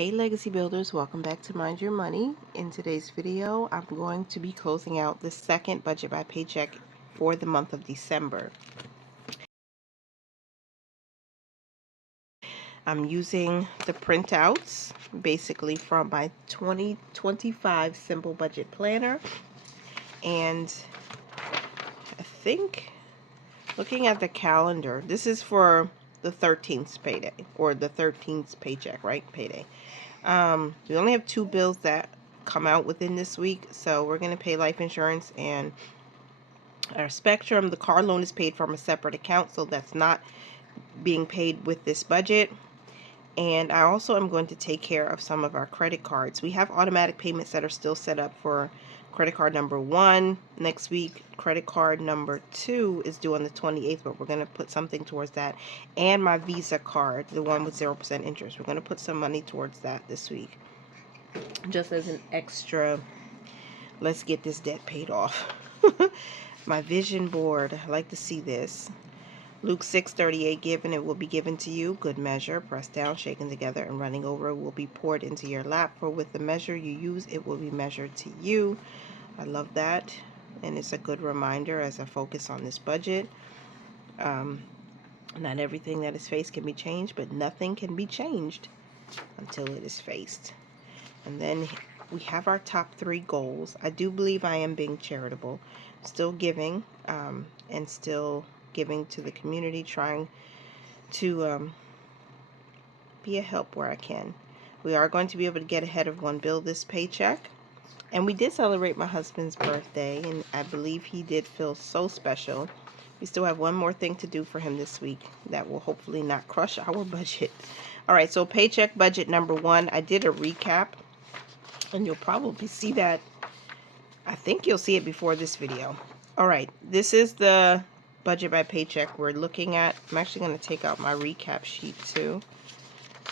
Hey Legacy Builders, welcome back to Mind Your Money. In today's video, I'm going to be closing out the second budget by Paycheck for the month of December. I'm using the printouts basically from my 2025 Simple Budget Planner, and I think looking at the calendar, this is for the 13th payday, or the 13th paycheck, right? Payday. We only have 2 bills that come out within this week, so we're going to pay life insurance and our Spectrum. The car loan is paid from a separate account, so that's not being paid with this budget. And I also am going to take care of some of our credit cards. We have automatic payments that are still set up for credit card number 1 next week. Credit card number 2 is due on the 28th, but we're going to put something towards that. And my Visa card, the one with 0% interest, we're going to put some money towards that this week, just as an extra, let's get this debt paid off. My vision board, I like to see this. Luke 6:38, given it will be given to you, good measure, pressed down, shaken together, and running over will be poured into your lap. For with the measure you use, it will be measured to you. I love that, and it's a good reminder as I focus on this budget. Not everything that is faced can be changed, but nothing can be changed until it is faced. And then we have our top 3 goals. I do believe I am being charitable, still giving, and still giving to the community, trying to be a help where I can. We are going to be able to get ahead of one bill this paycheck. And we did celebrate my husband's birthday, and I believe he did feel so special. We still have one more thing to do for him this week that will hopefully not crush our budget. All right, so paycheck budget number 1, I did a recap, and you'll probably see that. I think you'll see it before this video. All right, this is the budget by paycheck we're looking at. I'm actually going to take out my recap sheet too,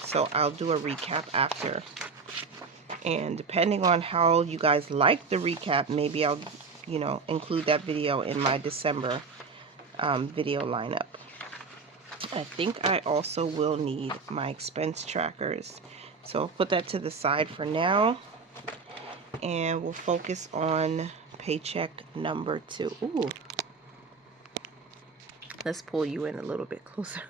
so I'll do a recap after. And depending on how you guys like the recap, maybe I'll, include that video in my December video lineup. I think I also will need my expense trackers, so I'll put that to the side for now, and we'll focus on paycheck number 2. Ooh, let's pull you in a little bit closer.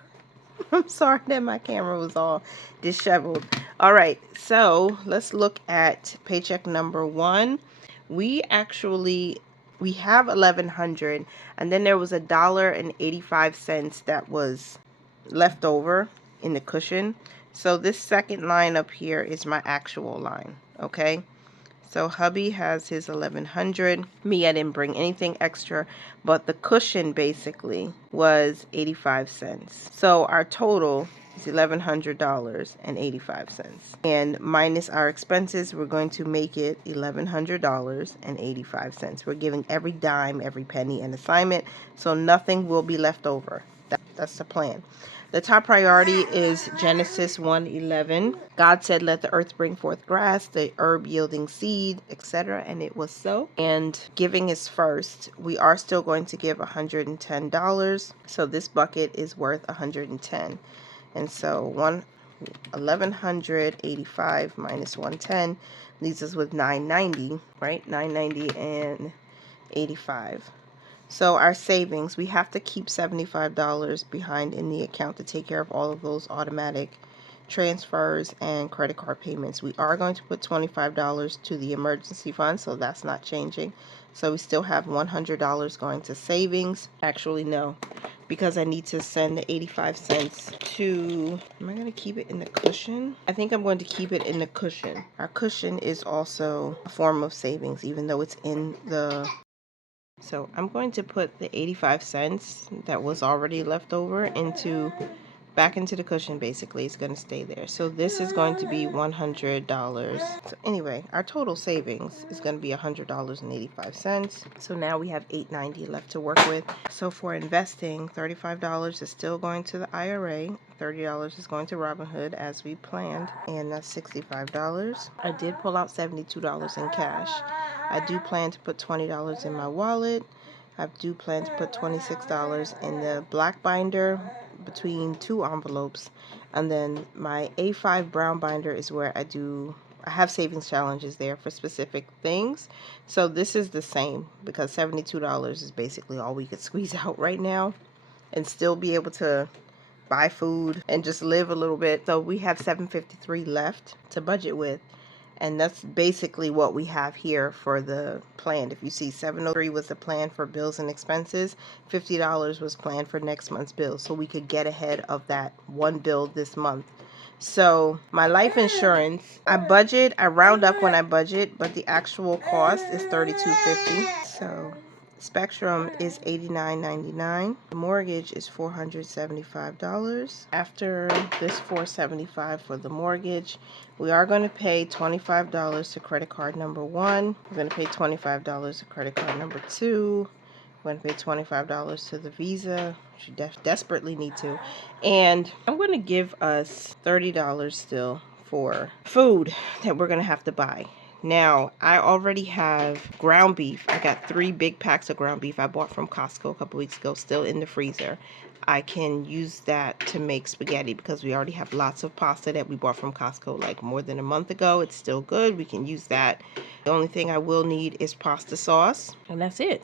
I'm sorry that my camera was all disheveled. All right, so let's look at paycheck number 1. We have $1,100, and then there was $1.85 that was left over in the cushion. So this second line up here is my actual line, okay? So hubby has his $1,100. Me, I didn't bring anything extra, but the cushion basically was 85 cents. So our total is $1,100.85. And minus our expenses, we're going to make it $1,100.85. We're giving every dime, every penny an assignment, so nothing will be left over. That's the plan. The top priority is Genesis 1:11. God said, let the earth bring forth grass, the herb yielding seed, etc. And it was so. And giving is first. We are still going to give $110. So this bucket is worth $110. And so 1,185 minus 110 leaves us with $990, right? $990 and 85. So our savings, we have to keep $75 behind in the account to take care of all of those automatic transfers and credit card payments. We are going to put $25 to the emergency fund, so that's not changing. So we still have $100 going to savings. Actually, no, because I need to send the 85 cents to, am I going to keep it in the cushion? I think I'm going to keep it in the cushion. Our cushion is also a form of savings, even though it's in the... So I'm going to put the 85 cents that was already left over back into the cushion. Basically, it's going to stay there. So this is going to be $100. So anyway, our total savings is going to be $100.85. So now we have $890 left to work with. So for investing, $35 is still going to the IRA. $30 is going to Robinhood as we planned, and that's $65. I did pull out $72 in cash. I do plan to put $20 in my wallet. I do plan to put $26 in the black binder between 2 envelopes, and then my A5 brown binder is where I have savings challenges there for specific things. So this is the same, because $72 is basically all we could squeeze out right now and still be able to buy food and just live a little bit. So we have $753 left to budget with, and that's basically what we have here for the plan. If you see, $703 was the plan for bills and expenses, $50 was planned for next month's bill, so we could get ahead of that one bill this month. So my life insurance, I round up when I budget, but the actual cost is $32.50. So Spectrum is $89.99. The mortgage is $475. After this $475 for the mortgage, we are going to pay $25 to credit card number 1. We're going to pay $25 to credit card number 2. We're going to pay $25 to the Visa, which you desperately need to. And I'm going to give us $30 still for food that we're going to have to buy. Now, I already have ground beef. I got 3 big packs of ground beef I bought from Costco a couple weeks ago, still in the freezer. I can use that to make spaghetti because we already have lots of pasta that we bought from Costco like more than a month ago. It's still good. We can use that. The only thing I will need is pasta sauce, and that's it,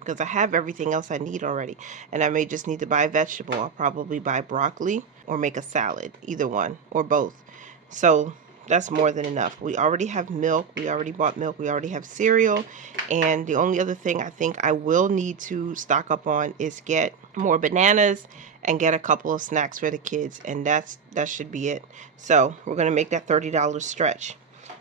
because I have everything else I need already. And I may just need to buy a vegetable. I'll probably buy broccoli or make a salad, either one or both. So that's more than enough. We already have milk. We already bought milk. We already have cereal. And the only other thing I think I will need to stock up on is get more bananas and get a couple of snacks for the kids. And that should be it. So we're going to make that $30 stretch.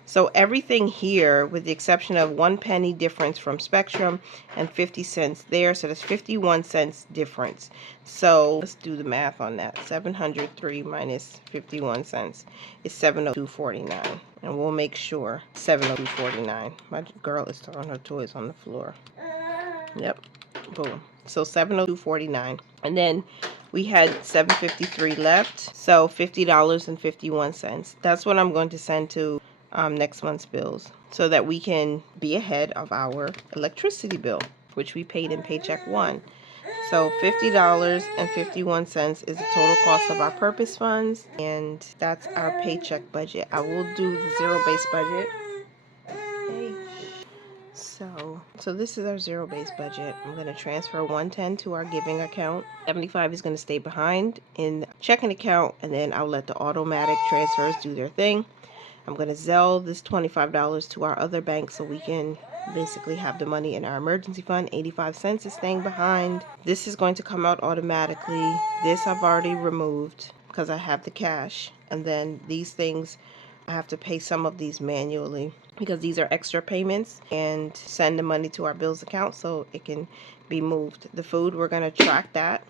So everything here, with the exception of 1 penny difference from Spectrum and 50 cents there, so that's 51 cents difference. So let's do the math on that. 703 minus 51 cents is 702.49, and we'll make sure 702.49. My girl is throwing her toys on the floor. Yep, boom. So 702.49, and then we had $753 left, so $50.51. That's what I'm going to send to next month's bills, so that we can be ahead of our electricity bill, which we paid in Paycheck 1. So $50.51 is the total cost of our purpose funds, and that's our paycheck budget. I will do the zero-based budget. So this is our zero-based budget. I'm going to transfer $110 to our giving account. $75 is going to stay behind in checking account, and then I'll let the automatic transfers do their thing. I'm going to Zelle this $25 to our other bank so we can basically have the money in our emergency fund. 85 cents is staying behind. This is going to come out automatically. This I've already removed because I have the cash. And then these things, I have to pay some of these manually because these are extra payments, and send the money to our bills account so it can be moved. The food, we're going to track that.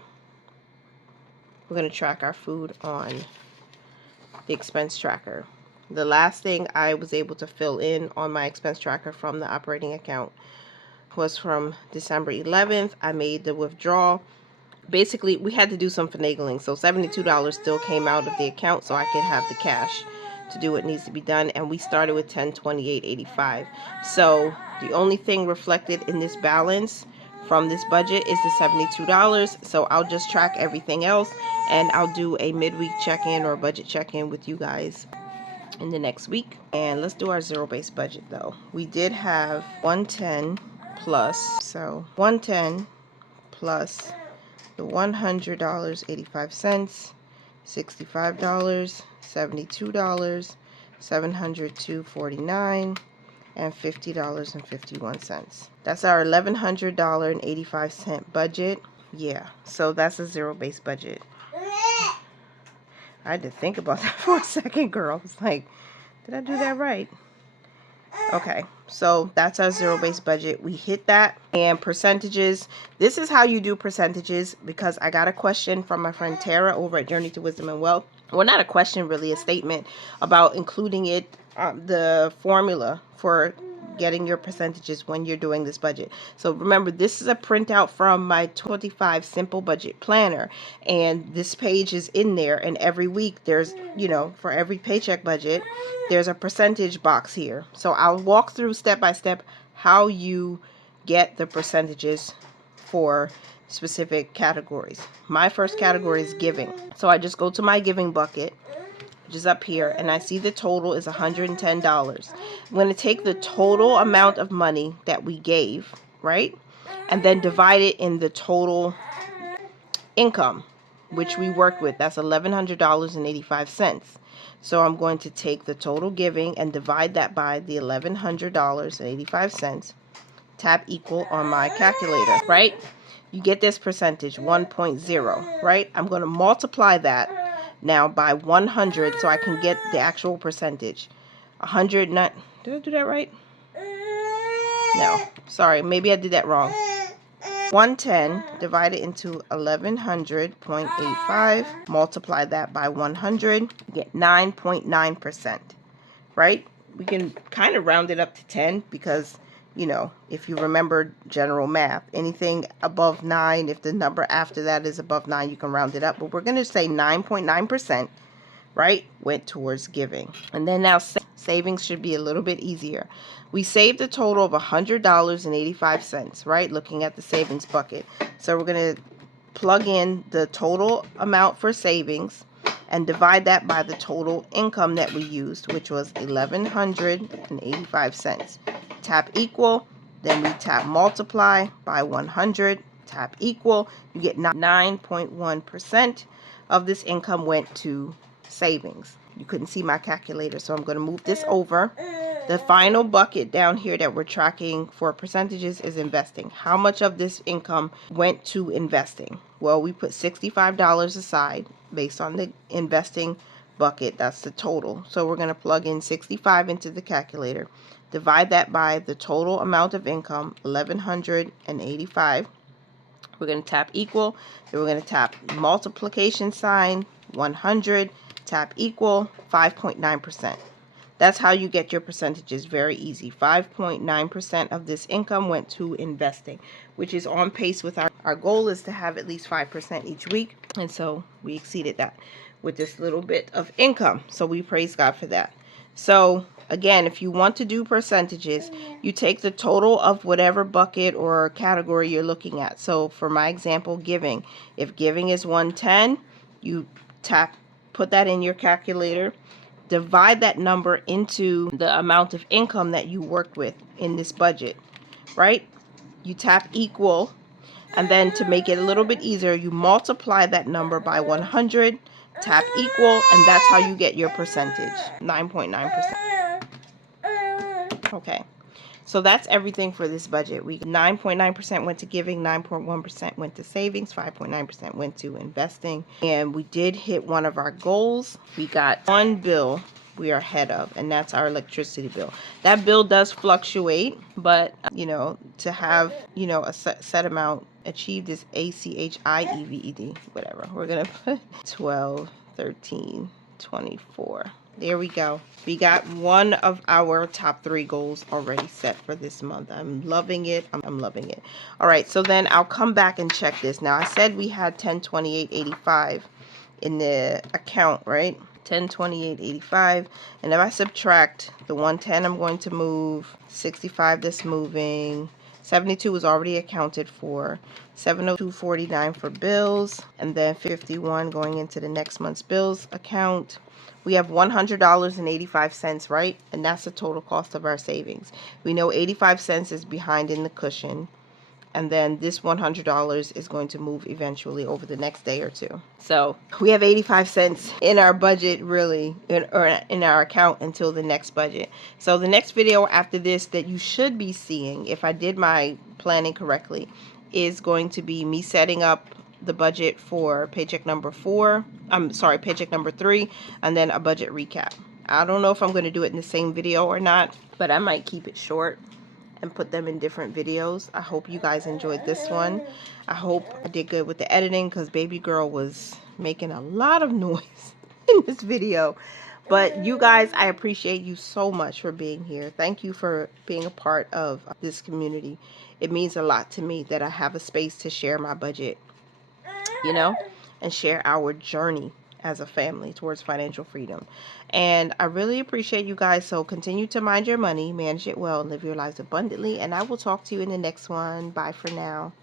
We're going to track our food on the expense tracker. The last thing I was able to fill in on my expense tracker from the operating account was from December 11th. I made the withdrawal. Basically, we had to do some finagling, so $72 still came out of the account so I could have the cash to do what needs to be done, and we started with $1028.85. So the only thing reflected in this balance from this budget is the $72. So I'll just track everything else, and I'll do a midweek check-in or budget check-in with you guys in the next week. And let's do our zero-based budget though. We did have 110 plus, so 110 plus the $100.85, $65, $72, $702.49, and $50.51. That's our $1,100.85 budget. Yeah, so that's a zero-based budget. I had to think about that for a second, girl. I was like, did I do that right? Okay, so that's our zero-based budget. We hit that. And percentages, this is how you do percentages, because I got a question from my friend Tara over at Journey to Wisdom and Wealth. Well, not a question, really, a statement about including it, the formula for getting your percentages when you're doing this budget. So remember, this is a printout from my 25 simple budget planner, and this page is in there, and every week there's, you know, for every paycheck budget there's a percentage box here. So I'll walk through step by step how you get the percentages for specific categories. My first category is giving. So I just go to my giving bucket, which is up here, and I see the total is $110. I'm going to take the total amount of money that we gave, right? And then divide it in the total income, which we worked with. That's $1,100.85. So I'm going to take the total giving and divide that by the $1,100.85. Tap equal on my calculator, right? You get this percentage, 1.0, right? I'm going to multiply that now by 100 so I can get the actual percentage. 100, not, did I do that right? No, sorry, maybe I did that wrong. 110 divided into 1100.85, multiply that by 100, you get 9.9%, right? We can kind of round it up to 10 because, you know, if you remember general math, anything above 9, if the number after that is above 9, you can round it up. But we're going to say 9.9%, right, went towards giving. And then now savings should be a little bit easier. We saved a total of $100.85, right, looking at the savings bucket. So we're going to plug in the total amount for savings and divide that by the total income that we used, which was $1,185. Tap equal, then we tap multiply by 100, tap equal. You get 9.1% of this income went to savings. You couldn't see my calculator, so I'm going to move this over. The final bucket down here that we're tracking for percentages is investing. How much of this income went to investing? Well, we put $65 aside based on the investing bucket. That's the total. So we're going to plug in 65 into the calculator. Divide that by the total amount of income, $1,185. We're going to tap equal. Then we're going to tap multiplication sign, 100. Tap equal, 5.9%. That's how you get your percentages. Very easy. 5.9% of this income went to investing, which is on pace with our goal is to have at least 5% each week. And so we exceeded that with this little bit of income. So we praise God for that. So again, if you want to do percentages, you take the total of whatever bucket or category you're looking at. So for my example, giving. If giving is 110, you put that in your calculator, divide that number into the amount of income that you worked with in this budget, right? You tap equal, and then to make it a little bit easier, you multiply that number by 100, tap equal, and that's how you get your percentage, 9.9%. Okay. So that's everything for this budget. 9.9% went to giving, 9.1% went to savings, 5.9% went to investing. And we did hit one of our goals. We got one bill we are ahead of, and that's our electricity bill. That bill does fluctuate, but, you know, to have, you know, a set amount achieved is ACHIEVED, whatever. We're going to put 12, 13, 24. There we go. We got one of our top 3 goals already set for this month. I'm loving it. I'm loving it. All right, so then I'll come back and check this. Now, I said we had $1028.85 in the account, right? $1028.85. And if I subtract the 110, I'm going to move 65 that's moving. 72 is already accounted for. 702.49 for bills, and then 51 going into the next month's bills account. We have $100.85, right? And that's the total cost of our savings. We know 85 cents is behind in the cushion. And then this $100 is going to move eventually over the next day or two. So we have 85 cents in our budget, really, or in our account until the next budget. So the next video after this that you should be seeing, if I did my planning correctly, is going to be me setting up the budget for paycheck number 3, and then a budget recap. I don't know if I'm going to do it in the same video or not, but I might keep it short and put them in different videos. I hope you guys enjoyed this one. I hope I did good with the editing, because baby girl was making a lot of noise in this video. But you guys, I appreciate you so much for being here. Thank you for being a part of this community. It means a lot to me that I have a space to share my budget, you know, and share our journey as a family towards financial freedom. And I really appreciate you guys. So continue to mind your money, manage it well, and live your lives abundantly. And I will talk to you in the next one. Bye for now.